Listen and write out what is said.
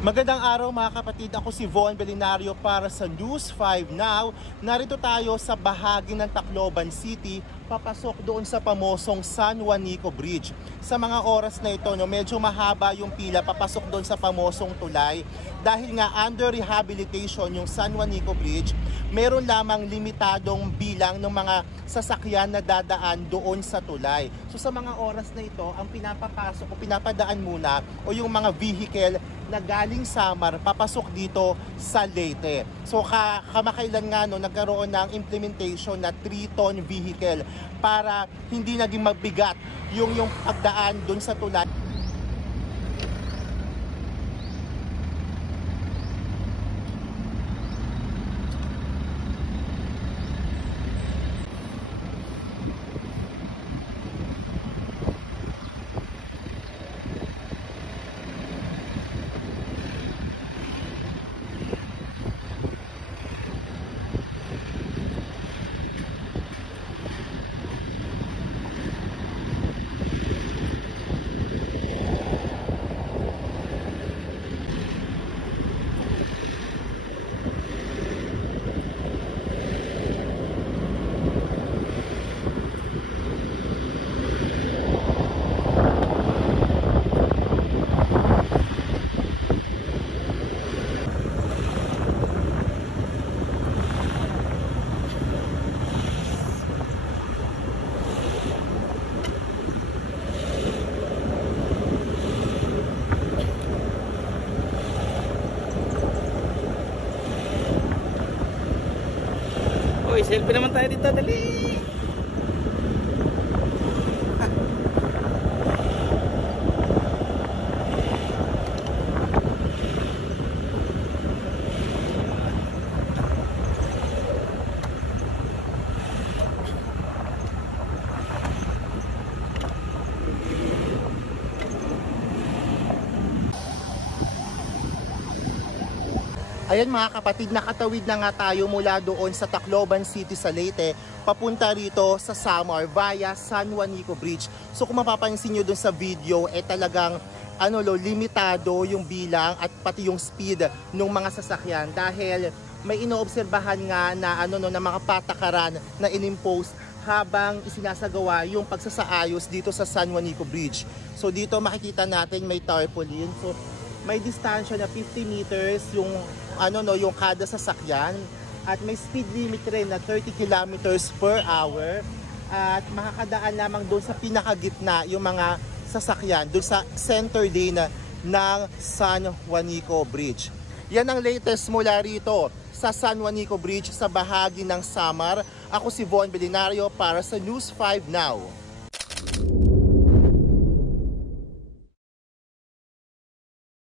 Magandang araw mga kapatid, ako si Von Belinario para sa News 5 Now. Narito tayo sa bahagi ng Tacloban City, papasok doon sa pamosong San Juanico Bridge. Sa mga oras na ito, medyo mahaba yung pila papasok doon sa pamosong tulay. Dahil nga under rehabilitation yung San Juanico Bridge, meron lamang limitadong bilang ng mga sasakyan na dadaan doon sa tulay. So sa mga oras na ito, ang pinapapasok o pinapadaan muna o yung mga vehicle na galing Samar papasok dito sa Leyte. So kamakailan nga nagkaroon ng implementation na 3-ton vehicle para hindi naging mabigat yung pagdaan doon sa tulay. Uy, selfie naman tayo dito, dali! Ayan mga kapatid, nakatawid na nga tayo mula doon sa Tacloban City sa Leyte papunta rito sa Samar via San Juanico Bridge. So kung mapapansin nyo doon sa video, talagang limitado yung bilang at pati yung speed ng mga sasakyan dahil may inoobserbahan nga na na mga patakaran na inimpose habang isinasagawa yung pagsasaayos dito sa San Juanico Bridge. So dito makikita natin may tarpaulin. So may distansya na 50 meters yung yung kada sasakyan at may speed limit rin na 30 kilometers per hour at makakadaan lamang doon sa pinakagitna yung mga sasakyan doon sa center din ng San Juanico Bridge. Yan ang latest mula rito sa San Juanico Bridge sa bahagi ng Samar. Ako si Von Belinario para sa News 5 Now.